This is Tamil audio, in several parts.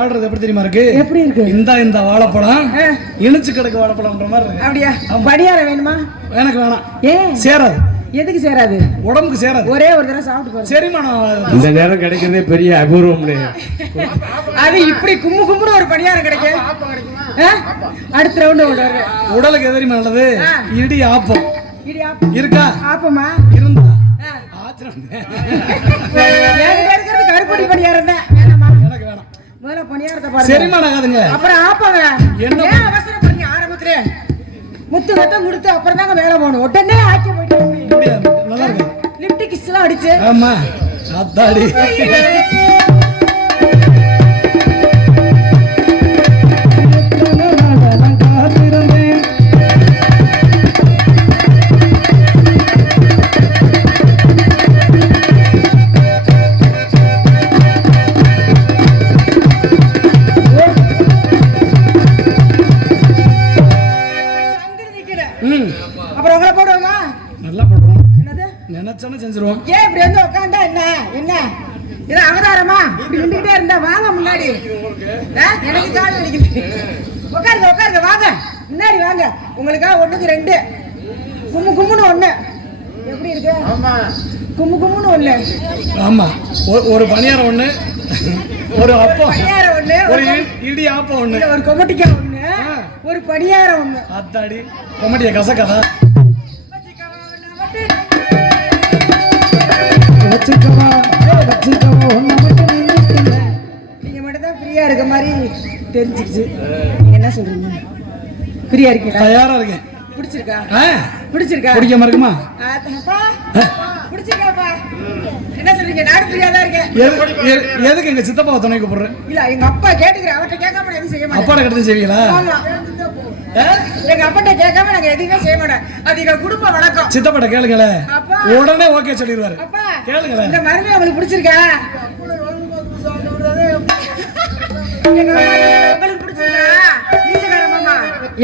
ஆடுறது எப்படி தெரியுமா இருக்கு? எப்படி இருக்கு? இந்த இந்த வாழைப்பழம். இனிச்சு கிடக்கு வாழைப்பழம்ன்ற மாதிரி இருக்கு. அப்படியா? பணியாரம் வேணுமா? எனக்கு வேணாம். ஏன்? சேராது. எதுக்கு சேராது? உடம்புக்கு சேராது. ஒரே ஒரு தடவை சாப்பிட்டு பாரு. செரிமானம் இந்த நேரம் கிடைக்கிறதே பெரிய அபூர்வம்னு. அது இப்படி கும்மு கும்முன்னு ஒரு பணியாரம் கிடைக்கும்? அடுத்த ரவுண்டு ஓட வருவேன். உடலுக்கு எது தெரியுமா நல்லது. இடி ஆப்பம். இடி ஆப்பம். இருக்கா? ஆப்பமா? இருந்தா. ஆத்திரம். கருப்பொடி பணியாரம் தான். முதல்ல பணியாரத்தை பாருங்க. அப்புறம் ஆப்பாங்க. என்ன? ஏன் அவசரப்படுறீங்க? ஆரம்பத்திலே. முத்து மொத்தம் கொடுத்து அப்புறம் தாங்க வேலை போகணும். உடனே ஆக்கி போயிட்டு நல்லா இருக்கு? லிப்ட் கிஸ் எல்லாம் அடிச்சு. ஆமா. அத்தாடி செஞ்சிருவோம் ஏன் இப்படி வந்து உட்காந்தா என்ன? என்ன? இது அவதாரமா? இப்படி நின்றுட்டே இருந்தா வாங்க முன்னாடி. எனக்கு கால் வலிக்குது உட்காருங்க உட்காருங்க வாங்க. முன்னாடி வாங்க. உங்களுக்காக ஒண்ணுக்கு ரெண்டு. கும்மு கும்முன்னு ஒண்ணு. எப்படி இருக்கு? கும்மு கும்முன்னு ஒண்ணு. ஆமா. ஒரு பணியாரம் ஒண்ணு. ஒரு அப்பம். பணியாரம் ஒண்ணு. ஒரு இடி ஆப்பம் ஒண்ணு. ஒரு கொமட்டிக்காய் ஒண்ணு. ஒரு பணியாரம் ஒண்ணு. அத்தாடி. கொமட்டிய கசக்கதா நீங்க மட்டும் தான் ஃப்ரீயா இருக்க மாதிரி தெரிஞ்சிருச்சு என்ன சொல்றீங்க? ஃப்ரீயா இருக்கீங்களா? தயாரா இருக்கேன். பிடிச்சிருக்கா? ஆ, பிடிச்சிருக்கா? பிடிக்காம இருக்குமா. பிடிச்சிருக்காப்பா. என்ன சொல்றீங்க? நாடு ஃப்ரீயா தான் இருக்கேன் எது- எது- எதுக்கு எங்க சித்தப்பாவை துணை கூப்பிடுறேன் இல்ல எங்க அப்பா கேட்டுக்கிறேன் அவர்கிட்ட கேட்காம எதுவும் செய்ய மாட்டேன். அப்பாட கட்டது செய்வீங்களா? எங்க அப்பாட்ட கேட்காம நாங்க எதுவுமே செய்ய மாட்டோம். அது எங்க குடும்ப வழக்கம். சித்தப்பாட்ட கேளுங்களேன் அப்பா. உடனே ஓகே சொல்லிடுவாரு. அப்பா. கேளுங்களேன் இந்த மருமை உங்களுக்கு பிடிச்சிருக்கா?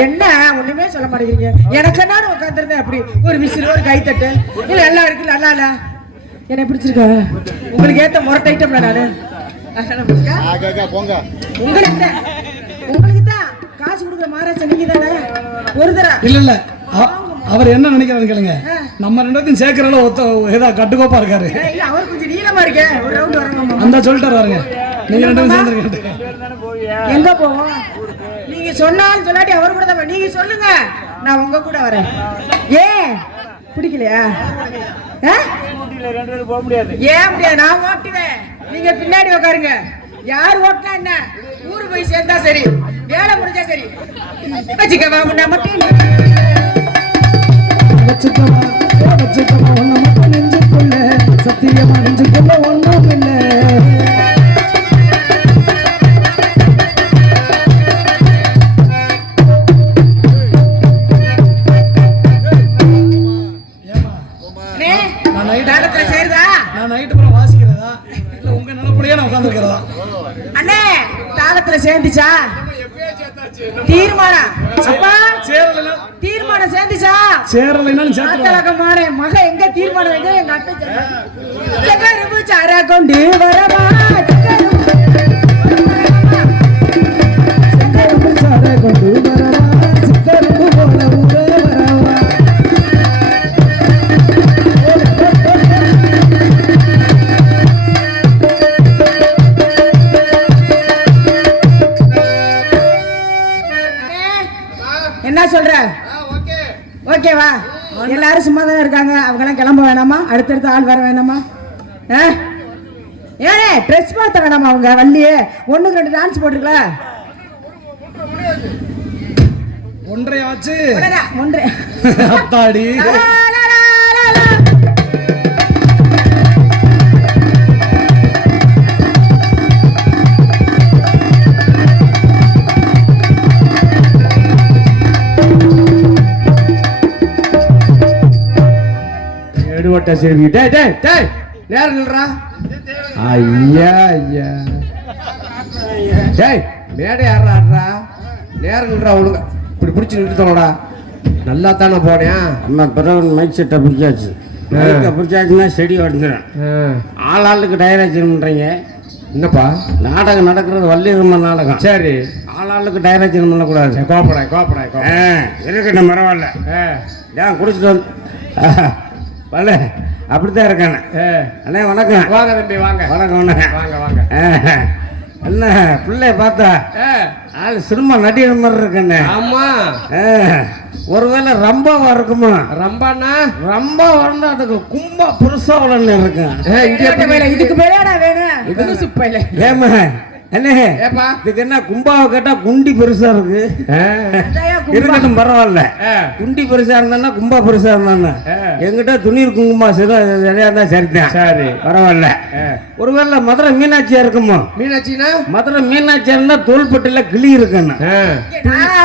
என்ன? ஒண்ணுமே சொல்ல மாட்டேங்கிறீங்க. எனக்கு என்னாலும் உட்காந்துருந்தேன் அப்படி. ஒரு விசில் ஒரு கைத்தட்டு இல்ல நல்லா இருக்கு நல்லா இல்ல என்ன பிடிச்சிருக்கா? உங்களுக்கு ஏத்த முரட்ட ஐட்டம்ல நானு? உங்களுக்கு தான். உங்களுக்கு தான். காசு கொடுக்குற மகாராஜா நீங்க தானே? ஒரு தடவை. இல்ல இல்ல. அவர் என்ன நினைக்கிறாரு கேளுங்க. நம்ம ரெண்டாத்தையும் சேர்க்கறதுல ஒத்த ஏதா கட்டுக்கோப்பா இருக்காரு. அவர் கொஞ்சம் நீளமா இருக்கே. ஒரு ரவுண்ட் வரணும் அந்த சொல்லிட்டாரு பாருங்க. நீங்க ரெண்டு பேரும் சேர்ந்துருக்கீங்க. எங்க போவோம்? நீங்க சொன்னாலும் சொல்லாட்டி அவர் கூட தான் வா- நீங்க சொல்லுங்க. நான் உங்க கூட வரேன். ஏ பிடிக்கலையா? ஆ? ஏன் முடியாது நான் ஓட்டுவேன். நீங்க பின்னாடி உட்காருங்க யார் ஓட்டினா என்ன? ஊரு போய் சேர்ந்தா சரி. வேலை முடிஞ்சா சரி. வச்சுக்கவா முன்ன மட்டும். வச்சுக்கவா வச்சுக்கவா ஒண்ணு மட்டும் நெஞ்சுக்குள்ள. சத்தியமா நெஞ்சுக்குள்ள ஒண்ணும் சேர்த்துருவாங்க. ஆத்தலகமான மக எங்க தீர்மானம் எங்க எங்க அத்தை சாரா கொண்டு வரமா செங்கரும்பு சாறை கொண்டு வரவா? சிக்கரும்பு போல ஊரே வரவா? என்ன சொல்ற? ஓகேவா? எல்லாரும் சும்மா தானே இருக்காங்க. அவங்க எல்லாம் கிளம்ப வேணாமா? அடுத்தடுத்த ஆள் வர வேணாமா? ஆ? ஏனே ட்ரெஸ் மாத்த வேணாமா அவங்க? வள்ளியே ஒண்ணுக்கு ரெண்டு டான்ஸ் போட்டுருக்கல? ஒன்றை ஆச்சு ஒன்று. அத்தாடி. எடுவட்ட செல்வி டேய் டேய் டேய் நேரம் நில்றா. ஐயா ஐயா. டேய் மேடை யாரா ஆடுறா? நேரம் நில்றா ஒழுங்கா இப்படி பிடிச்சி நிறுத்தணும்டா நல்லா தானே போனேன் அம்மா பிறகு மைக் செட்டை பிடிச்சாச்சு. மைக்கை பிடிச்சாச்சுன்னா செடி வந்துடும் ஆள் ஆளுக்கு டயர் வச்சுருன்றீங்க என்னப்பா? நாடகம் நடக்கிறது வள்ளியம்மன் நாடகம். சரி. ஆளாளுக்கு டைரக்ஷன் பண்ணக்கூடாது. கோப்படாய் கோப்படாய் இருக்கட்டும் பரவாயில்ல. ஏன் குடிச்சிட்டு வந்து பல்ல அப்படித்தான் இருக்கானே. அண்ணே வணக்கம். வாங்க தம்பி வாங்க. வணக்கம் வணக்கம் வாங்க வாங்க. என்ன பிள்ளைய பார்த்தா ஆ, ஆள் சினிமா நடிகர் மாதிரி இருக்கண்ணே. ஆமா. ஒருவேளை ரம்பாவா இருக்குமா? ரம்பாண்ணா? ரம்பா வந்தா அதுக்கு கும்பா புருஷாவளன்னு இருக்கும் ஏ, இங்க எப்படி வேலை இதுக்கு மேலேடா வேணும்? இது சுப்பையில ஏமா ஏப்பா? இதுக்கு என்ன கும்பாவை கேட்டா குண்டி பெருசா இருக்கு? இருக்கட்டும் பரவாயில்ல. குண்டி பெருசா இருந்தா கும்பா பெருசா இருந்தா. எங்கிட்ட துணீர் குங்குமா சிதா இருந்தா சரிதான். சரி. பரவாயில்ல. ஒருவேளை மதுரை மீனாட்சியா இருக்குமோ? மீனாட்சினா? மதுரை மீனாட்சியா இருந்தா தோள்பட்டில கிளி இருக்குன்னு.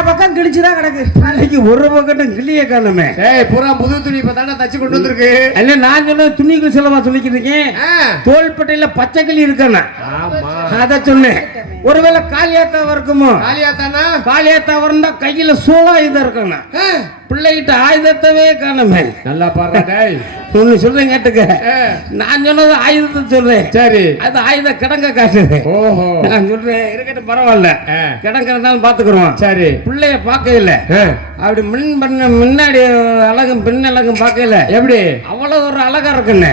பக்கம் கிழிச்சுதான் கிடக்கு. நாளைக்கு ஒரு பக்கட்டும் கிளிய காணுமே. ஏய் பூரா புது துணி இப்ப தானே தச்சு கொண்டு வந்திருக்கு. அல்ல நான் சொன்னது துணிக்கு செலவா சொல்லிக்கிறீங்க ஆ, தோள்பட்டையில பச்சை கிளி இருக்கண்ணா ஆமா. அத சொன்னேன். ஒருவேளை காளியாத்தாவ இருக்குமோ? காளியாத்தானா காளியாத்தாவ இருந்தா கையில சூழாயுதம் இருக்கணும். ஆ, பிள்ளைகிட்ட ஆயுதத்தவே காணுமே. நல்லா டேய். ஒண்ணு சொல்றேன் கேட்டுக்க. நான் சொன்னது ஆயுதத்தை சொல்றேன். சரி. அது ஆயுத கிடங்க காட்டுது. ஓஹோ. நான் சொல்றேன் இருக்கட்டும் பரவாயில்ல. கிடங்கிறதாலும் பாத்துக்கிறோம். சரி. பிள்ளைய பார்க்கல ஆ, அப்படி மின் பண்ண முன்னாடி அழகும் பின் அழகும் பார்க்கல எப்படி? அவ்வளவு ஒரு அழகா இருக்குன்னு.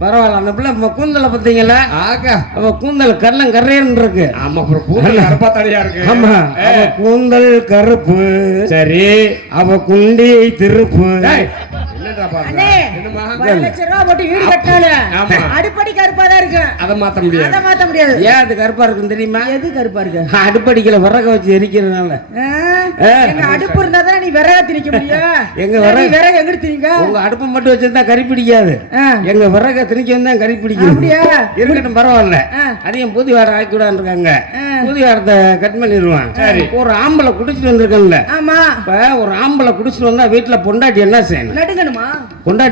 பரவாயில்ல. அந்த பிள்ளை கூந்தலை பார்த்தீங்களா? ஆகா. அவ கூந்தல் கல்லம் கரையன்னு இருக்கு. ஆமா அப்புறம் பூரா கருப்பா தடையா இருக்கு. ஆமா. கூந்தல் கருப்பு. சரி. அவ குண்டியை திருப்பு. டேய், என்னடா பாடுற அண்ணே என்னம்மா ஒரு லட்சம் ரூபா போட்டு வீடு கட்டினாலும் ஆமா. அடிப்படி கருப்பா தான் இருக்கு. அதை மாத்த முடியாது. அதை மாத்த முடியாது. ஏன் அது கருப்பா இருக்கும் தெரியுமா? எது கருப்பா இருக்கு? அடுப்படிக்கல விறக வச்சு எரிக்கிறதுனால. ஆ? ஆ. எங்க அடுப்பு இருந்தா தானே நீ விறக திணிக்க முடியும்? எங்க நீ விறகு- விறகு எங்கிட்டு திணிங்க உங்க அடுப்பு மட்டும் வச்சிருந்தா கறி பிடிக்காது. ஆ. எங்க விறக திணிக்க தான் கறி பிடிக்கும் அப்படியா? இருக்கட்டும் பரவாயில்ல. அதையும் பூதி ஆக்கி விடான்னு இருக்காங்க. பூதி கட் பண்ணிடுவான். ஒரு ஆம்பளை குடிச்சிட்டு வந்திருக்கேன்ல. ஆமா. இப்ப ஒரு ஆம்பளை குடிச்சிட்டு வந்தா வீட்டுல பொண்டாட்டி என்ன செய்யணும்? நடுங்கணுமா?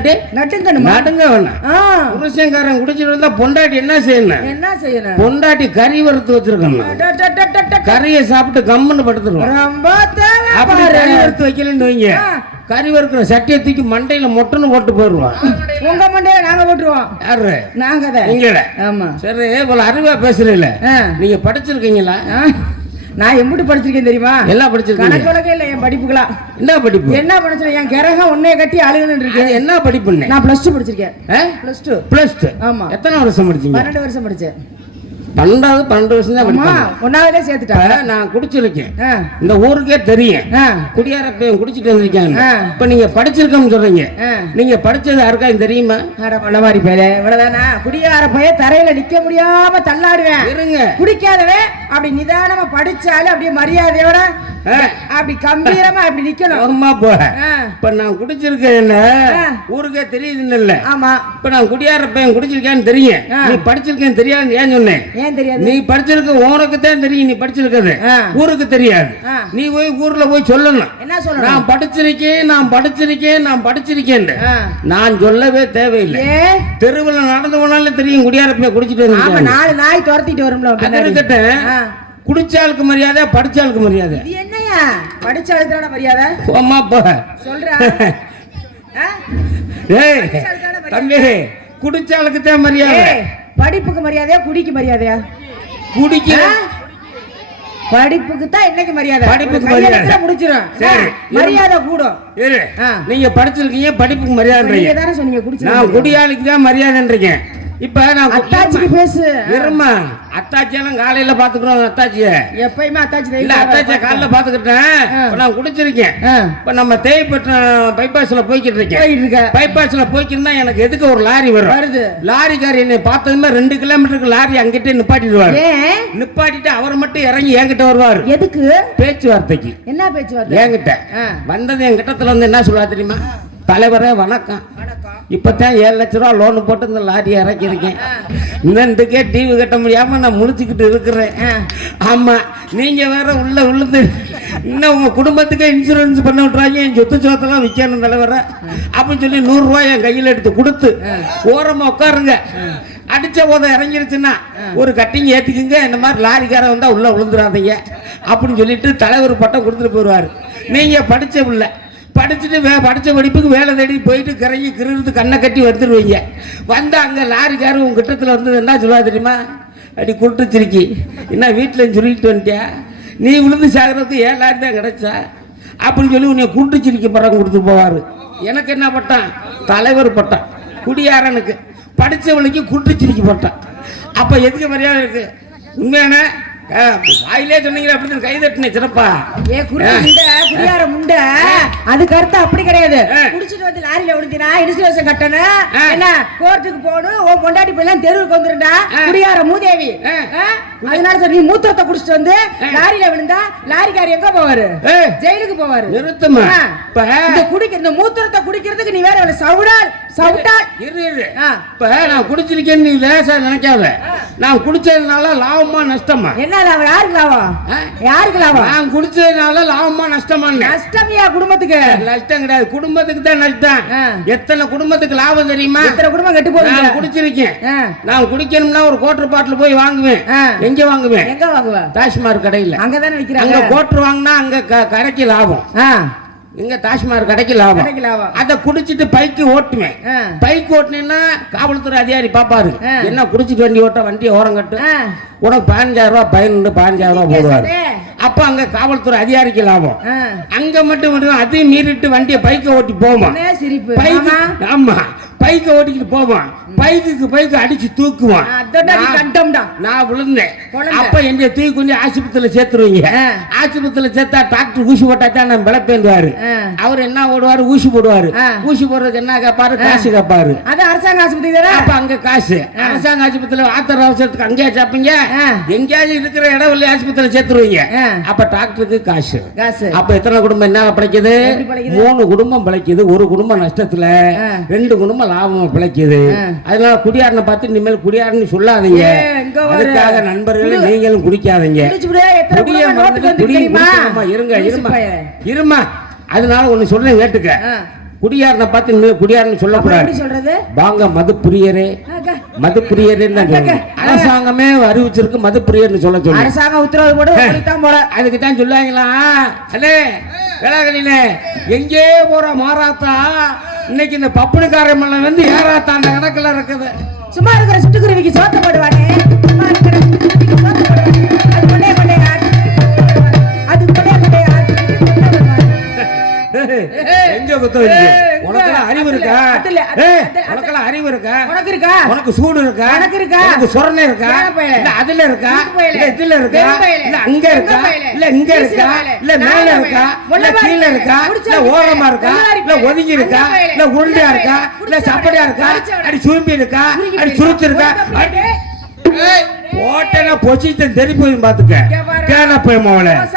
பொண்டாட்டி நடுங்கணுமா நடுங்க வேணாம் ஆ. புருஷன்காரன் குடிச்சிட்டு வந்தா பொண்டாட்டி என்ன செய்யணும்? என்ன செய்யணும்? பொண்டாட்டி கறி வறுத்து வச்சிருக்கணும். ட, ட, ட, ட, ட. கறியை சாப்பிட்டு கம்முன்னு படுத்துருவோம் ரொம்ப அப்படி. கறி வறுத்து வைக்கலன்னு வைங்க. கறி வறுக்கிற சட்டியை தூக்கி மண்டையில மொட்டுன்னு போட்டு போயிடுவான். உங்க மண்டைய நாங்க போட்டுருவோம். யாரு? நாங்க தான். நீங்கள. ஆமா. சரி இவ்வளவு அறிவா பேசுறீங்கள. நீங்க படிச்சிருக்கீங்களா. நான் எம்பிட்டு படிச்சிருக்கேன் தெரியுமா? எல்லாம் படிச்சிருக்கீங்க. கணக்கு வழக்கே இல்லை என் படிப்புகளா என்ன படிப்பு? என்ன படிச்சிருக்கேன் என் கிரகம் உன்னைய கட்டி அழுகுன்னு இருக்கு. அது என்ன படிப்புன்னு? நான் பிளஸ் டூ படிச்சிருக்கேன். பிளஸ் டூ பிளஸ் டூ ஆமா. எத்தனை வருஷம் படிச்சீங்க? பன்னெண்டு வருஷம் படிச்சேன். பன்னெண்டாவது பன்னெண்டு வருஷம் தான் ஆமா படிப்பேன் ஒன்னாவதே சேர்த்துட்டா இப்ப நான் குடிச்சிருக்கேன். இந்த ஊருக்கே தெரியும் ஆ. குடியார பையன் குடிச்சிட்டு வந்திருக்காங்க. இப்ப நீங்க படிச்சிருக்கோம்னு சொல்றீங்க ஆ. நீங்க படிச்சது யாருக்காவது தெரியுமா பண்ண மாதிரி பேரு இவ்வளவுதானா குடியார பைய தரையில நிக்க முடியாம தள்ளாடுவேன் இருங்க குடிக்காதவன் அப்படி நிதானமா படிச்சாலும் அப்படியே மரியாதையோட. அப்படி கம்பீரமா அப்படி நிக்கணும் ஆமா போ. இப்ப நான் குடிச்சிருக்கேன் என்ன. ஊருக்கே தெரியுது இல்ல ஆமா இப்ப நான் குடியார பையன் குடிச்சிருக்கேன்னு தெரியும். நீ படிச்சிருக்கேன்னு தெரியாது ஏன் சொன்னேன் ஏன் தெரியாது? நீ படிச்சிருக்க உனக்கு தான் தெரியும் நீ படிச்சிருக்கிறது. ஊருக்கு தெரியாது. நீ போய் ஊர்ல போய் சொல்லணும். என்ன சொல்லணும்? நான் படிச்சிருக்கேன் நான் படிச்சிருக்கேன் நான் படிச்சிருக்கேன். நான் சொல்லவே தேவையில்லை. தெருவில் நடந்து போனாலும் தெரியும் குடியாரப்பைய குடிச்சிட்டு நாலு நாய் துரத்திட்டு வரும்ல. இருக்கட்டும். குடிச்சாளுக்கு மரியாதை படிச்சாளுக்கு மரியாதை. என்னையா? படிச்ச எழுதுறான மரியாதை? போமா போ. சொல்றா. ஆ? ஏய். தம்பி குடிச்சாளுக்கு தான் மரியாதை. படிப்புக்கு மரியாதையா குடிக்கு மரியாதையா? குடிக்க? படிப்புக்கு தான் என்னைக்கு மரியாதை? படிப்புக்கு மரியாதை. முடிச்சிரும். சரி. மரியாதை கூடும். நீங்க படிச்சிருக்கீங்க படிப்புக்கு மரியாதை நீங்க தானே சொன்னீங்க குடிச்சு நான் குடியாளுக்கு தான் மரியாதைன்றீங்க. இப்ப நான் அத்தாச்சிக்கு பேசு. இருமா அத்தாச்சியெல்லாம் காலையில பாத்துக்கிறோம் அத்தாச்சிய. எப்பயுமே அத்தாச்சி இல்ல அத்தாச்சிய காலைல பாத்துக்கிட்டேன் நான் குடிச்சிருக்கேன். இப்ப நம்ம தேய்ப்பட்டினம் பைபாஸ்ல போய்கிட்டு இருக்கேன். பைபாஸ்ல போய்க்கிருந்தா எனக்கு எதுக்கு ஒரு லாரி வரும்? வருது. லாரிக்கார் என்னை பார்த்ததுமே ரெண்டு கிலோமீட்டருக்கு லாரி அங்கிட்டே நிப்பாட்டிடுவாரு. நிப்பாட்டிட்டு அவர் மட்டும் இறங்கி என்கிட்ட வருவாரு. எதுக்கு? பேச்சுவார்த்தைக்கு. என்ன பேச்சுவார்த்தை? என்கிட்ட. வந்தது என் கிட்டத்துல வந்து என்ன சொல்லுவா தெரியுமா? தலைவரே வணக்கம். இப்பதான் ஏழு லட்ச ரூபா லோன் போட்டு இந்த லாரி இறக்கியிருக்கேன். இன்னத்துக்கே டிவி கட்ட முடியாம நான் முழிச்சுக்கிட்டு இருக்கிறேன். ஆமா நீங்க வேற உள்ள உள்ளது இன்னும் உங்க குடும்பத்துக்கே இன்சூரன்ஸ் பண்ண விட்றாங்க என் சொத்து சொத்தெல்லாம் விற்கணும் தலைவர. அப்படின்னு சொல்லி நூறு ரூபாய் என் கையில எடுத்து கொடுத்து ஓரமா உட்காருங்க. அடிச்ச போத இறங்கிருச்சுன்னா ஒரு கட்டிங் ஏத்திக்குங்க. இந்த மாதிரி லாரிக்காரன் வந்தா உள்ள விழுந்துடாதீங்க அப்படின்னு சொல்லிட்டு தலைவர் பட்டம் கொடுத்துட்டு போயிடுவாரு நீங்க படிச்ச பிள்ளை. படிச்சுட்டு வே படித்த படிப்புக்கு வேலை தேடி போயிட்டு கிறங்கி கிருந்து கண்ணை கட்டி வந்துடுவீங்க வந்து அங்கே லாரிக்காரர் உங்கள் கிட்டத்தில் வந்தது என்ன சொல்லுவா தெரியுமா? அப்படி குட்டுச்சிருக்கி என்ன வீட்டில் சொல்லிட்டு வந்துட்டியா? நீ விழுந்து சாகிறதுக்கு ஏன் லாரி தான் கிடைச்சா? அப்படின்னு சொல்லி உன்னை குட்டுச்சிருக்கி படம் கொடுத்து போவார். எனக்கு என்ன பட்டான் தலைவர் பட்டான் குடியாரனுக்கு. படித்தவனுக்கு குட்டுச்சிருக்கி பட்டான் அப்போ எதுக்கு மரியாதை இருக்குது உண்மையான வாயிலே சொன்னீங்க அப்படி கை தட்டினே சிறப்பா. ஏ குடி முண்டை குடியார முண்டை. அதுக்கு அர்த்தம் அப்படி கிடையாது. குடிச்சிட்டு வந்து லாரியில விழுந்தினா இன்சூரன்ஸ் கட்டணும். என்ன கோர்ட்டுக்கு போகணும். உன் பொண்டாட்டி போய் தெருவுக்கு வந்துருண்டா. ஆ. குடியார மூதேவி? அதனால நீ மூத்திரத்தை குடிச்சிட்டு வந்து லாரியில விழுந்தா லாரிக்கார் எங்க போவாரு. ஜெயிலுக்கு போவாரு. நிறுத்துமா? இந்த குடிக்க இந்த மூத்திரத்தை குடிக்கிறதுக்கு நீ வேற சவுடால் சவுட்டால். இரு இரு. இப்ப நான் குடிச்சிருக்கேன்னு நீ லேசா நினைக்காத. நான் குடிச்சதுனால லாபமா நஷ்டமா? என்ன லாபம் யாருக்கு லாபம்? யாருக்கு லாபம்? நான் குடிச்சதுனால லாபமா நஷ்டமா நஷ்டமியா குடும்பத்துக்கு? நஷ்டம் கிடையாது. குடும்பத்துக்கு தான் நஷ்டம். எத்தனை குடும்பத்துக்கு லாபம் தெரியுமா? எத்தனை குடும்பம் கெட்டு நான் போகுது குடிச்சிருக்கேன். ஆ. நான் குடிக்கணும்னா ஒரு கோட்டர் பாட்டில் போய் வாங்குவேன். எங்க வாங்குவேன்? எங்க வாங்குவ? டாஸ்மாக் கடையில். அங்கதானே அங்க விக்கிறாங்க கோட்டர் வாங்கினா அங்க க- கடைக்கு லாபம். ஆ இங்க டாஸ்மாக் கடைக்கு லாபம் கடைக்கு லாபம். அதை குடிச்சிட்டு பைக்கு ஓட்டுவேன். பைக் ஓட்டுனேன்னா காவல்துறை அதிகாரி பாப்பாரு. என்ன குடிச்சிட்டு வண்டி ஓட்ட வண்டியை ஓரம் கட்டு. உனக்கு பதினஞ்சாயிரம் ரூபாய் பதினொன்று பதினஞ்சாயிரம் ரூபாய் போடுவாரு. அப்ப அங்க காவல்துறை அதிகாரிக்கு லாபம். அங்க மட்டும் மட்டும் அதையும் மீறிட்டு வண்டியை பைக்கை ஓட்டி போமா சிரிப்பு. ஆமா பைக்கை ஓட்டிக்கிட்டு போவான் பைக்குக்கு பைக்கு அடிச்சு தூக்குவான். நான்- விழுந்தேன். அப்ப என்னை தூக்கி கொஞ்சம் ஆஸ்பத்திரியில சேர்த்துருவீங்க. ஆஸ்பத்திரியில சேர்த்தா டாக்டர் ஊசி போட்டா தான் நான் விளப்பேந்துவாரு. ஆ. அவர் என்ன ஓடுவாரு ஊசி போடுவாரு. ஊசி போடுறதுக்கு என்ன கேட்பாரு? காசு கேட்பாரு. அது அரசாங்க ஆஸ்பத்திரி அப்ப அங்க காசு. அரசாங்க ஆஸ்பத்திரியில ஆத்தர் அவசரத்துக்கு அங்கேயா சாப்பீங்க. எங்கேயாவது இருக்கிற இடம் இல்லை ஆஸ்பத்திரியில சேர்த்துருவீங்க. அப்ப டாக்டருக்கு காசு. காசு. அப்ப எத்தனை குடும்பம் என்ன பிழைக்குது? மூணு குடும்பம் பிழைக்குது. ஒரு குடும்பம் நஷ்டத்துல. ரெண்டு குடும்பம் லாபம் பிழைக்குது. அதனால குடியாரனை பார்த்து இனிமேல் குடியாரன்னு சொல்லாதீங்க. அதுக்காக நண்பர்களே குடி- நீங்களும் குடிக்காதீங்க? இருங்க இருமா. இருமா. அதனால ஒண்ணு சொல்றேன் கேட்டுக்க. குடியாரனை பார்த்து இனிமேல் குடியாரன்னு சொல்லக்கூடாது. வாங்க மது பிரியரே. மது பிரியரேன்னு. அரசாங்கமே அறிவிச்சிருக்கு மது பிரியர்னு சொல்ல சொல்லு. அரசாங்க உத்தரவு போட அதுக்கு தான் சொல்லுவாங்களா? அண்ணே வேளாங்கண்ணில எங்கே போற மாறாத்தா? இன்னைக்கு இந்த பப்புனுக்கார மலை வந்து ஏறாத்தாண்ட கணக்கில் கணக்குல இருக்குது. சும்மா இருக்கிற சிட்டுக்குருவிக்கு சோத்த போடுவானே. சும்மா இருக்கிற சிட்டுக்குருவிக்கு குத்த ஏய், எங்க? உனக்கெல்லாம் அறிவு இருக்கா ஏய், உனக்கெல்லாம் அறிவு இருக்கா உனக்கு இருக்கா உனக்கு சூடு இருக்கா உனக்கு இருக்கா? உனக்கு சொரணை இருக்கா? இல்ல அதுல இருக்கா? இல்ல இதுல இருக்கா? இல்ல அங்க இருக்கா? இல்ல இங்க இருக்கா? இல்ல மேல இருக்கா? இல்ல கீழ? இருக்கா இல்ல? ஓரமா இருக்கா இல்ல? ஒதுங்கி இருக்கா? இல்ல உருண்டையா இருக்கா? இல்ல சப்படியா? இருக்கா? அடி சுரும்பி இருக்கா அடி? சுருத்து இருக்கா ஒருத்த அடி- ஓட்டன பொசிஷன் தெரி போய் பாத்துக்க. கேன போய் வேணும்.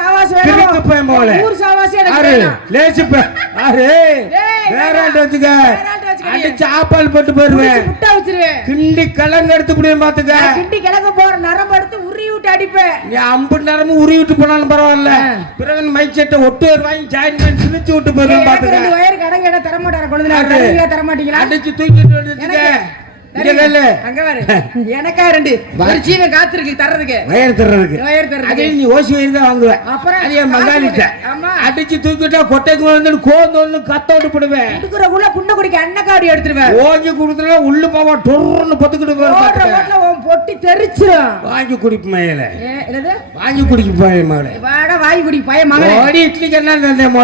கிறுக்கு போய் எனக்கு ஆறு. வேணாம். லேசு பே ஆறு. வேற வேணாம். வச்சுக்க. அடிச்சு ஆப்பால் போட்டு போயிருவேன். முட்டை வச்சிருவேன். கிண்டி கலங்க எடுத்து முடியும் பாத்துக்க கிண்டி கிழக்கு போற நரம்பு எடுத்து உருவி விட்டு அடிப்பேன். நீ அம்பு நேரமும் உருவி விட்டு போனாலும் பரவாயில்ல. பிறகு மைக் செட்டை ஒட்டு வாங்கி ஜாயின் பண்ணி சிரிச்சு விட்டு போயிருவேன் பாத்துக்க வயர் கடங்க தர மாட்டார. தருவீங்களா தர மாட்டீங்களா அடிச்சு தூக்கிட்டு வந்துச்சுக்க எனக்கு ரெண்டு. ஒரு ஜீவன் காத்திருக்கு தர்றதுக்கு. வயர் தர்றதுக்கு. வயர் தர்றதுக்கு. நீ ஓசி வயிறு தான் வாங்குவேன் அப்புறம் அது என் மங்காளிட்ட. அடிச்சு தூக்கிட்டா கொட்டைக்கு வந்து கத்த விட்டு போடுவேன். குடுக்குறக்குள்ள குண்ட குடிக்க அன்னக்காடி எடுத்துருவேன். ஓங்கி குடுத்துல உள்ளு போவா டொர்னு பொத்துக்கிட்டு பொட்டி தெரிச்சிரும். வாங்கி குடிப்பு மயில வாங்கி குடிக்க போய் மகளே. வாடா வாய் குடி பையன் மகனே ஓடி இட்லிக்கு என்ன தந்தேன்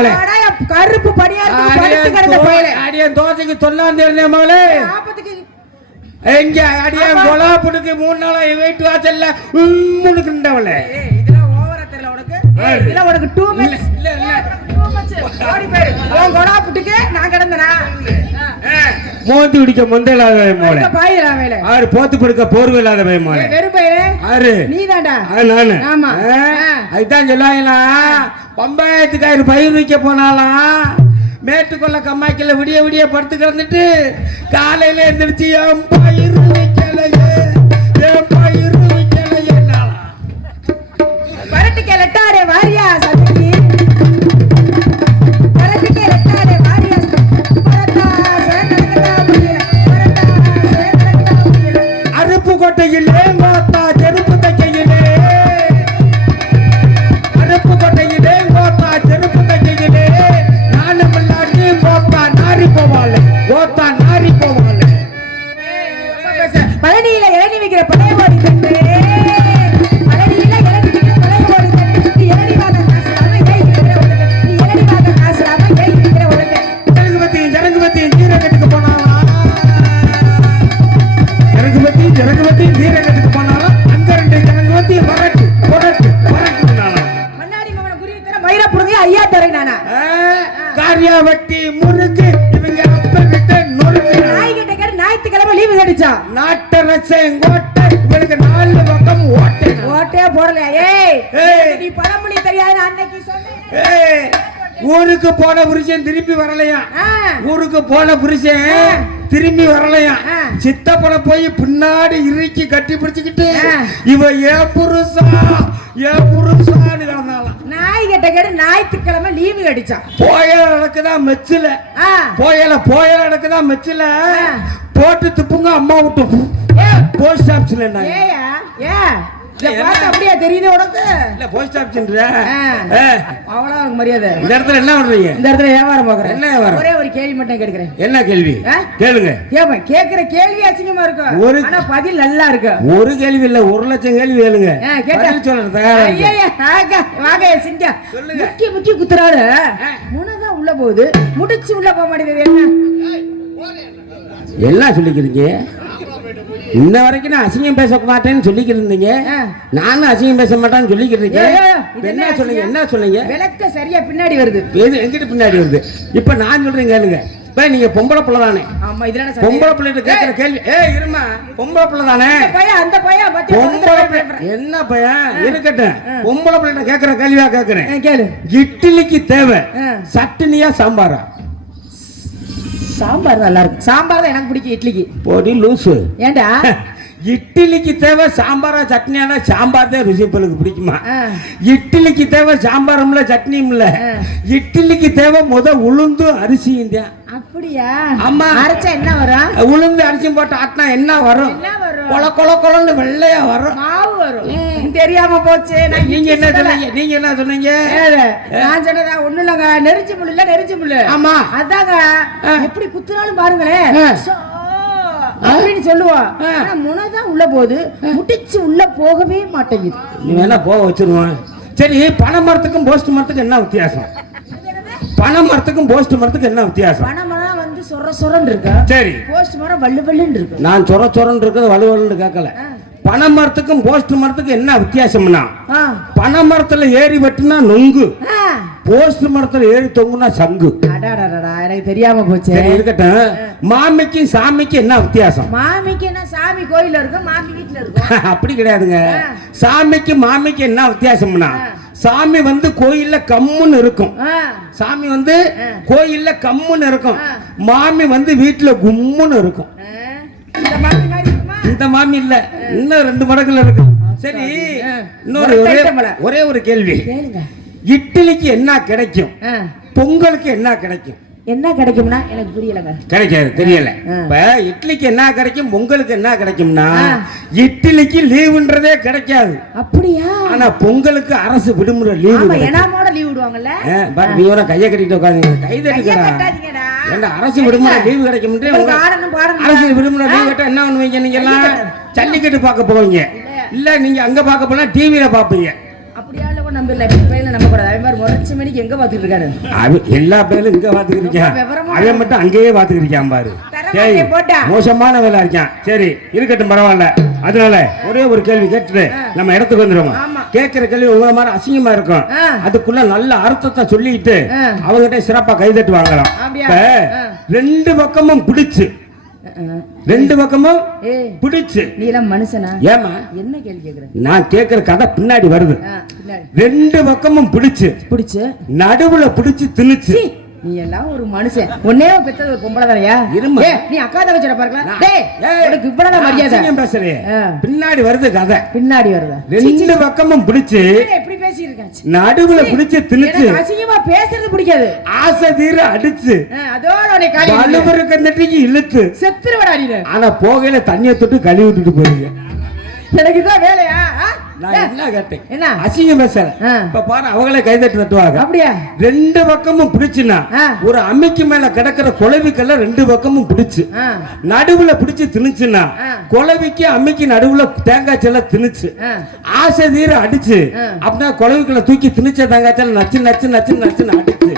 கருப்பு படியா இருக்கு படுத்து கிடந்த அடியன் தோசைக்கு இருந்தேன் மகளே? ஆபத்துக்கு எங்க அடியன் கொலாப்புனுக்கு மூணு நாளா என் வீட்டு வாசல்ல உம்முனுக்குண்டவளே ஏய், இதெல்லாம் ஓவரா தெரியல உனக்கு. இதெல்லாம் உனக்கு டூ மச் இல்ல, இல்ல. ஓடி போயிரு. உன் கொடா புட்டுக்கு நான் கிடந்தனா? மோந்து குடிக்க முந்தையில்லாத மோளே. பாயிரா வேலை? ஆறு போத்து படுக்க போர்வை இல்லாத மோளே. வெறும் பயிரே? ஆறு. நீதான்டா அது நானு. ஆமா. அதுதான் சொல்லுவாங்களா? பம்பாயத்துக்காயிரு பயிர் வைக்க போனாலாம் மேட்டுக்குள்ள கம்மாய்க்கில் விடிய விடிய படுத்து கிடந்துட்டு காலையில எந்திரிச்சு என் பயிர் வைப்போம் நாட்டரசன் கோட்டை இவளுக்கு நாலு பக்கம் ஓட்டை. ஓட்டே போடலையா? ஏய். நீ பழமொழி தெரியாது அன்னைக்கு சொன்னேன். ஊருக்கு போன புருஷன் திருப்பி வரலையா. ஊருக்கு போன புருஷன் திரும்பி வரலையா? ஆ. சித்தப்பனை போய் பின்னாடி இறுக்கி கட்டி பிடிச்சுக்கிட்டு. இவ ஏன் புருஷா ஏன் புருஷான்னு கிடந்தாலாம் நாய் கிட்ட கேட்டு ஞாயிற்றுக்கிழமை லீவு கிடைச்சான் போயல நடக்குதா மெச்சில? போயல போயல நடக்குதா மெச்சில. போட்டு துப்புங்க அம்மா விட்டு. போஸ்ட் ஆபீஸ்ல அப்படியே? தெரியுது உனக்கு? இல்ல போஸ்ட் ஆபீஸ்ன்ற ஆ. அவ்வளவு மரியாதை. இந்த இடத்துல என்ன பண்றீங்க? இந்த இடத்துல வியாபாரம் பாக்குறேன் என்ன வியாபாரம்? ஒரே ஒரு கேள்வி மட்டும் கேட்கிறேன். என்ன கேள்வி? கேளுங்க. கேப்பேன். கேக்குற கேள்வி அசிங்கமா இருக்கும் ஒரு- ஆனா பதில் நல்லா இருக்கு. ஒரு கேள்வி இல்ல ஒரு லட்சம் கேள்வி கேளுங்க. கேட்டா. ஆகா, வாங்க, சிங்க. முக்கி முக்கி குத்துறாரு முனதான் உள்ள போகுது. முடிச்சு உள்ள போக மாட்டேங்குது. என்ன? என்ன சொல்லிக்கிறீங்க? இன்ன வரைக்கும் நான் அசிங்கம் பேச மாட்டேன்னு சொல்லிக்கிட்டு இருந்தீங்க. நானும் அசிங்கம் பேச மாட்டேன்னு சொல்லிக்கிட்டு இருக்கேன். என்ன சொன்னீங்க அசிங்கம்? என்ன சொன்னீங்க விளக்க சரியா பின்னாடி வருது. எது எங்கிட்ட பின்னாடி வருது? இப்ப நான் சொல்றேன் கேளுங்க. இப்ப நீங்க பொம்பளை பிள்ளை தானே. ஆமா இதுல என்ன பொம்பளை? பிள்ளைகிட்ட கேட்கிற ஏய், கேள்வி. ஏய் இருமா பொம்பளை பிள்ளை தானே? பையன் அந்த பையன் பொம்பளை பிள்ளை என்ன பையன்? இருக்கட்டும் பொம்பளை பிள்ளைகிட்ட கேட்கிற கேள்வியா கேட்கிறேன் ஆ, கேளு. இட்லிக்கு தேவை. சட்னியா சாம்பாரா? சாம்பார் நல்லா இருக்கு. சாம்பார் தான் எனக்கு பிடிக்கும் இட்லிக்கு. பொடி லூசு. ஏண்டா? இட்லிக்கு தேவை சாம்பாரா சட்னியானா சாம்பார் தான் ருசி பலுக்கு பிடிக்குமா. இட்லிக்கு தேவை சாம்பாரும் இல்ல சட்னியும் இல்ல. இட்லிக்கு தேவை முத உளுந்தும் அரிசியும் தான். அப்படியா? ஆமா. அரைச்சா என்ன வரும்? உளுந்து அரிசியும் போட்டு ஆட்டினா என்ன வரும்? கொல கொல கொலன்னு வெள்ளையா வரும். மாவு வரும். தெரியாம போச்சு. நீங்க என்ன. சொன்னீங்க? நீங்க என்ன சொன்னீங்க? நான் சொன்னதா ஒண்ணு இல்லங்க நெரிச்சு முள்ளு இல்ல நெரிச்சு முள்ளு ஆமா. அதாங்க. எப்படி குத்துனாலும் பாருங்களேன். அப்படின்னு. ஆனா முனைதான் உள்ள போகுது முட்டிச்சு உள்ள போகவே மாட்டேங்குது. நீ வேணா போக வச்சிருவான் சரி பனை மரத்துக்கும் போஸ்ட் மரத்துக்கும் என்ன வித்தியாசம்? பனை மரத்துக்கும் போஸ்ட் மரத்துக்கும் என்ன வித்தியாசம்? பனைமரம் வந்து சொர சொரன்னு இருக்கு? சரி. போஸ்ட் மரம் வள்ளு வள்ளுன்னு இருக்கு. நான் சொர சொரன்னு இருக்கிறது வலுவலுன்னு கேட்கல. பனை மரத்துக்கும் போஸ்ட் மரத்துக்கும் என்ன வித்தியாசம்னா. பனை மரத்துல ஏறி வெட்டுனா நொங்கு. போஸ்ட் மரத்துல ஏறி தொங்குனா சங்கு. எனக்கு தெரியாம போச்சு. சரி இருக்கட்டும். மாமிக்கும் சாமிக்கும் என்ன வித்தியாசம்? மாமிக்கு என்ன சாமி கோயில்ல இருக்கும் மாமி வீட்டுல இருக்கும். அப்படி கிடையாதுங்க. சாமிக்கு மாமிக்கு என்ன வித்தியாசம்னா சாமி வந்து கோயில்ல கம்முன்னு இருக்கும். சாமி வந்து. கோயில்ல கம்முன்னு இருக்கும். மாமி வந்து வீட்டுல கும்முன்னு இருக்கும். இந்த மாமி மாதிரி இருக்குமா? இந்த மாமி இல்ல. இன்னும் ரெண்டு மடங்குல இருக்கு. சரி. இன்னொரு ஒரு ஒரே கேள்வி. கேளுங்க. இட்லிக்கு என்ன கிடைக்கும். பொங்கலுக்கு என்ன கிடைக்கும்? என்ன கிடைக்கும்னா எனக்கு புரியலங்க. கிடைக்காது தெரியல. இப்ப இட்லிக்கு என்ன கிடைக்கும் பொங்கலுக்கு என்ன கிடைக்கும்னா. இட்லிக்கு லீவுன்றதே கிடைக்காது. அப்படியா? ஆனா பொங்கலுக்கு அரசு விடுமுறை லீவு. எனாமோட லீவ் விடுவாங்கல்ல? பாரு நீ கையை கட்டிட்டு உட்காந்து கை. ஏண்டா அரசு விடுமுறை லீவு கிடைக்கும். அரசு விடுமுறை லீவு கட்ட என்ன பண்ணுவீங்க நீங்க எல்லாம்? ஜல்லிக்கட்டு. பார்க்க போவீங்க. இல்ல. நீங்க அங்க பார்க்க போனா டிவியில பாப்பீங்க எல்லா பேரும் இங்க விவரமா அவன் மட்டும் அங்கேயே பாத்துக்கிறியான் பாரு. மோசமான வேலை இருக்கான் சரி இருக்கட்டும் பரவாயில்ல அதனால ஒரே ஒரு கேள்வி கேட்டுட்டு நம்ம இடத்துக்கு வந்துருவோம் ஆமா. கேட்கிற கேள்வி உங்களை மாதிரி அசிங்கமா இருக்கும். அதுக்குள்ள நல்ல அர்த்தத்தை சொல்லிட்டு. அவங்ககிட்ட சிறப்பா கைதட்டு வாங்கலாம். ரெண்டு பக்கமும் பிடிச்சு ரெண்டு பக்கமும் பிடிச்சு. நீ எல்லாம் மனுஷனா? ஏமா என்ன கேள்வி கேக்குற? நான் கேட்கிற கதை பின்னாடி வருது. ரெண்டு பக்கமும் பிடிச்சு. பிடிச்சு? நடுவுல பிடிச்சு திணிச்சு. நீ எல்லாம் ஒரு மனுஷன். ஒன்னே பெத்தது ஒரு பொம்பளை தானையா? இருமா. ஏய், நீ அக்கா டேய் ஏய், உனக்கு இவ்வளவு நான் மரியாதை. பின்னாடி வருது கதை. பின்னாடி வருதா? ரெண்டு பக்கமும் பிடிச்சு எப்படி பேசி இருக்காச்சு நடுவுல பிடிச்சு திணிச்சு அசிங்கமா பேசுறது பிடிக்காது. ஆசை தீர அடிச்சு அதோட உன்னை காலி வலுவருக்கந்தட்டிக்கு இழுத்து. செத்துருவடா நீ ஆனா போகையில தண்ணியை தொட்டு கழுவி விட்டுட்டு போறீங்க. எனக்கு இதான் வேலையா? நான் என்ன கேட்டேன் என்ன அசிங்கம் பேசல. இப்ப பாரு அவங்களே கைதட்டு தட்டுவாங்க அப்படியா ரெண்டு பக்கமும் பிடிச்சுனா ஆ. ஒரு அம்மிக்கு மேல கிடக்கிற குழவிக்கல்ல ரெண்டு பக்கமும் பிடிச்சு நடுவுல பிடிச்சு திணிச்சுன்னா. குழவிக்கு அம்மிக்கு நடுவுல தேங்காய் செல்ல திணிச்சு. ஆசை தீர அடிச்சு. அப்படின்னா குழவிக்குள்ள தூக்கி திணிச்ச தேங்காய் செல்ல நச்சு நச்சு நச்சு நச்சுன்னு அடிச்சு.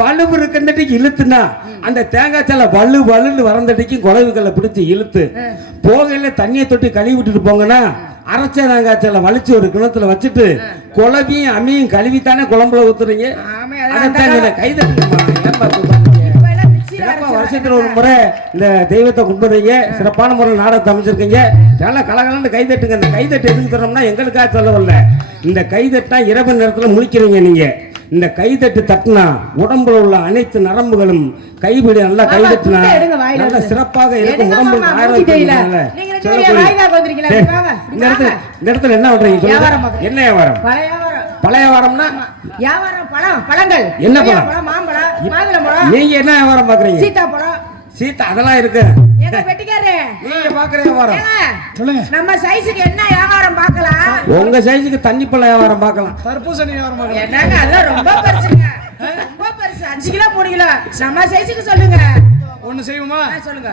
வலுவு இருக்கண்டடிக்கு இழுத்துனா அந்த தேங்காய் செல்ல வலு வலுன்னு வரந்தடிக்கும் குழவிக்கல்ல பிடிச்சு இழுத்து. போகையில தண்ணியை தொட்டி கழுவி விட்டுட்டு போங்கன்னா அரைச்ச நாங்காய்ச்சல வலிச்சு ஒரு கிணத்துல வச்சுட்டு குழவியும் அம்மியும் கழுவித்தானே குழம்புல ஊத்துறீங்க? அரைச்சு வருஷத்துல ஒரு முறை இந்த தெய்வத்தை கும்பிடுறீங்க? சிறப்பான முறை நாடகத்தை அமைச்சிருக்கீங்க. நல்லா கலகலன்னு கைதட்டுங்க. இந்த கைதட்டு எதுக்கு தரோம்னா எங்களுக்காக சொல்ல வரல இந்த கைதட்டா இரவு நேரத்துல முழிக்கிறீங்க நீங்க. இந்த கைதட்டு தட்டினா உடம்புல உள்ள அனைத்து நரம்புகளும் கைபிடி நல்லா கைதட்டினா நல்ல. சிறப்பாக இருக்கும். வாங்க, இந்த இடத்துல. இந்த இடத்துல என்ன பண்றீங்க? என்ன வியாபாரம்? பழைய வியாபாரம்னா வியாபாரம் பழம் பழங்கள். என்ன பழம்? பழம் மாம்பழம் நீங்க என்ன வியாபாரம் பாக்குறீங்க சீத்தாப்பழம். சீத்தா அதெல்லாம் இருக்கு. நம்ம சைஸுக்கு என்ன வியாபாரம் பார்க்கலாம்? உங்க சைஸுக்கு தண்ணி பழ வியாபாரம் பார்க்கலாம். தர்பூசணி வியாபாரம் என்னங்க அதெல்லாம் ரொம்ப பெருசுங்க. ரொம்ப பெருசு. அஞ்சு கிலோ மூணு கிலோ. நம்ம சைஸுக்கு சொல்லுங்க. ஒண்ணு செய்வோமா? சொல்லுங்க.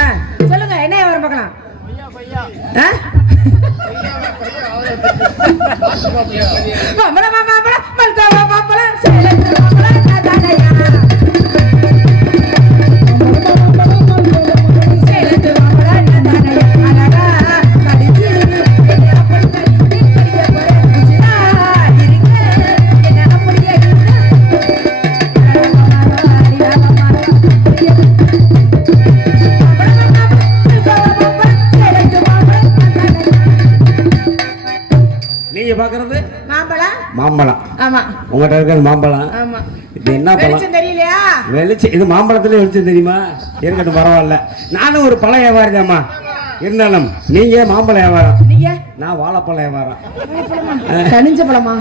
ஆ, சொல்லுங்க என்ன வியாபாரம் பார்க்கலாம்? மாம்பழம், மாம்பழம், மல்கோவா மாம்பழம், சேலத்து மாம்பழம், நீங்க பாக்குறது மாம்பழம்? மாம்பழம். ஆமா. உங்ககிட்ட இருக்கிறது மாம்பழம். ஆமா. இது என்ன பழம்? தெரியலையா? வெளிச்சம் இது மாம்பழத்துல வெளிச்சம் தெரியுமா? இருக்கட்டும் பரவாயில்ல. நானும் ஒரு பழ வியாபாரி தாம்மா இருந்தாலும் நீங்க மாம்பழ வியாபாரம். நீங்க? நான் வாழைப்பழ வியாபாரம். கனிஞ்ச பழமா?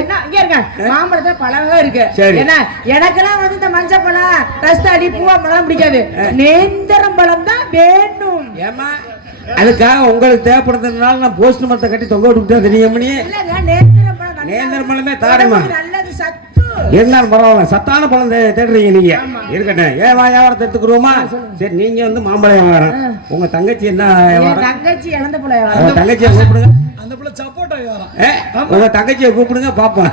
என்ன இங்க இருக்க மாம்பழத்துல பழமே இருக்கு. என்ன எனக்கெல்லாம் வந்து இந்த மஞ்சள் பழம் ரஸ்தாடி பூவா பழம் பிடிக்காது. நேந்திரம் பழம் தான் வேணும். ஏமா அதுக்காக உங்களுக்கு தேவைப்படுறதுனால நான் போஸ்ட் மரத்தை கட்டி தொங்க விட்டுட்டா தெரியுமணி. உடம்புக்கு நல்லது சத்து. இருந்தாலும் பரவாயில்ல சத்தான பழம் தேடுறீங்க நீங்க. இருக்கட்டும். ஏன் வா வியாபாரத்தை எடுத்துக்கிடுவோமா சரி நீங்க வந்து மாம்பழ வியாபாரம். உங்க தங்கச்சி என்ன தங்கச்சி இழந்த தங்கச்சியை கூப்பிடுங்க. அந்த பிள்ளை சப்போட்டா வியாபாரம். உங்க தங்கச்சியை கூப்பிடுங்க பாப்போம்.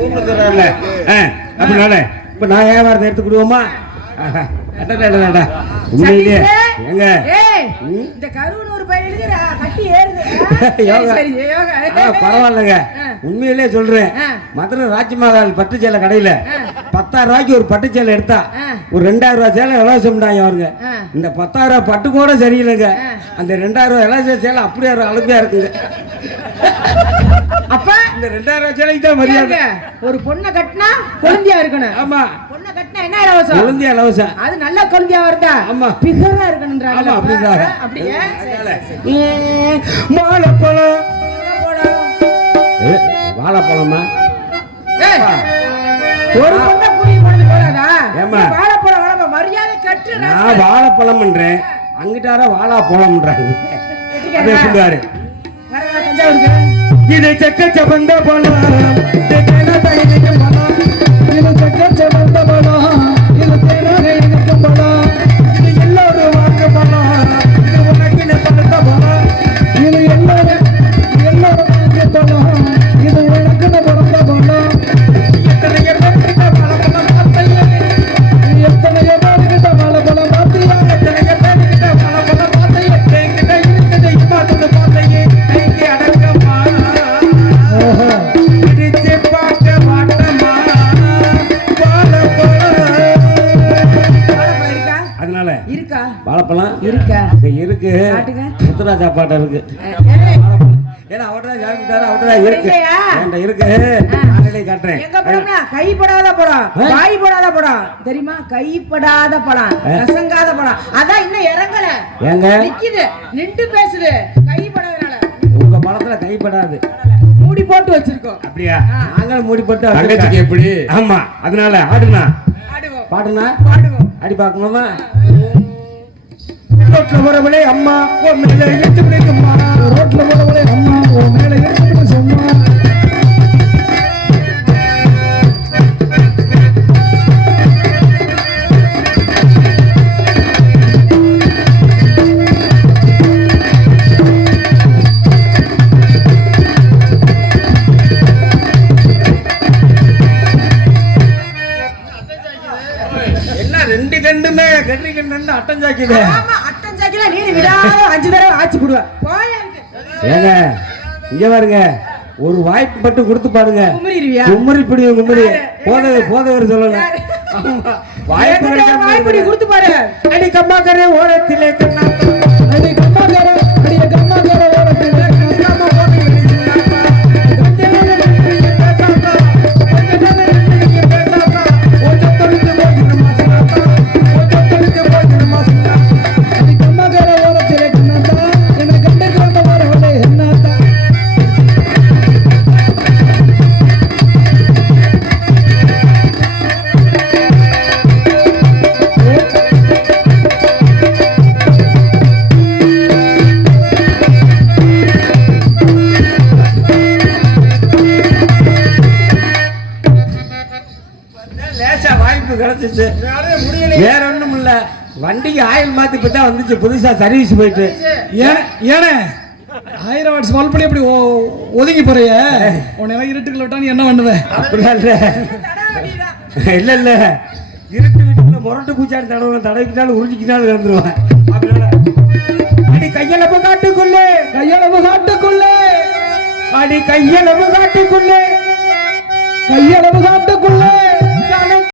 கூப்பிடுறல அப்படினால இப்ப நான் வியாபாரத்தை எடுத்துக்கிடுவோமா? உண்மையிலேயே எங்க? இந்த பையன் எழுதுறா கட்டி ஏறுது பரவாயில்லைங்க. உண்மையிலே சொல்றேன். மதுரை ராஜ்மஹால் பட்டு சேலை கடையில பத்தாயிரம் ரூபாய்க்கு ஒரு பட்டு சேலை எடுத்தா. ஒரு ரெண்டாயிரம் ரூபாய் சேலை இலவசம்டாங்க அவருங்க. இந்த பத்தாயிரம் ரூபாய் பட்டு கூட சரியில்லைங்க. அந்த ரெண்டாயிரம் ரூபாய் இலவச சேலை அப்படியே அழுப்பையா இருக்குங்க அப்ப இந்த ரெண்டாயிரம் சேலைக்கு தான் மரியாதை. ஒரு பொண்ணை கட்டினா குழந்தையா இருக்கணும். ஆமா. பொண்ணை கட்டினா என்ன இலவசம்? குழந்தைய இலவசம். அது நல்ல குழந்தையா வருதா ஆமா. பிகரா இருக்கணும்ன்றாங்க ஆமா அப்படின்றாங்க அப்படியே வாழைப்பழம். வாழைப்பழமா. ஒரு பொண்ணை கூடி கொண்டு போறாதா ஏம்மா? வாழைப்பழம் வாழைப்பழம் மரியாதை கட்டு நான் வாழைப்பழம்ன்றேன் அங்கிட்டார வாழா பழம்ன்றாங்க அப்படியே சொல்லுவாரு. தஞ்சாவூருக்கு. இது செக்க செவந்த பழம் இது தேனாக வாழைப்பழம் இருக்கா? இருக்கு. முத்துராஜா பாட்டம் இருக்கு. ஏன்னா அவர்தான் ஜாமிட்டாரு அவர்தான் இருக்கு? என்கிட்ட இருக்கு. காட்டுறேன். கைப்படாத படம். ஆ? காய்படாத படம். தெரியுமா? கைப்படாத படம்? கசங்காத படம். அதான் இன்னும் இறங்கல. ஏங்க? நிக்குது. நின்று பேசுது. கைப்படாதனால உங்க படத்துல கைப்படாது மூடி போட்டு வச்சிருக்கோம். அப்படியா? நாங்களும் மூடி போட்டு தங்கச்சிக்கு. எப்படி? ஆமா. அதனால ஆடுனா ஆடுவோம். பாடுனா பாடுவோம். அடி பார்க்கணுமா? ரோட்ல வரவளே அம்மா உன் மேல இழுத்து பிடிக்குமா ரோட்ல வரவளே அம்மா உன் மேல எடுத்துக்கிட்டு சொன்னா இங்க பாருங்க. ஒரு வாய்ப்பு மட்டும் கொடுத்து பாருங்க. கும்மரி பிடியும் கும்மரி யாரு? போதவர் சொல்லல. வாய்ப்பு. கொடுத்து பாரு. அடி கம்மாக்கரே ஓரத்திலே கண்ணா. அடி கம்மாக்கார அடிய கம்மாக்கார கிடைச்சிச்சு வேற ஒண்ணும் இல்ல. வண்டிக்கு ஆயில் மாத்தி இப்பதான் வந்துச்சு. புதுசா சர்வீஸ் போயிட்டு. ஏன ஏனே? ஆயிரம் வாட்ஸ் வால் பண்ணி அப்படி ஒதுங்கி போறிய. உன்னை எல்லாம் இருட்டுக்குள்ள விட்டா நீ என்ன பண்ணுவேன் அப்படிலாம் இல்ல. இல்ல இல்ல. இருட்டு வீட்டுக்குள்ள முரட்டு பூச்சாடி தடவை தடவிக்கிட்டாலும் உறிஞ்சிக்கிட்டாலும் இறந்துருவேன். அடி கையளவு காட்டுக்குள்ளே. கையளவு காட்டுக்குள்ளே. அடி கையளவு காட்டுக்குள்ளே. கையளவு காட்டுக்குள்ளே.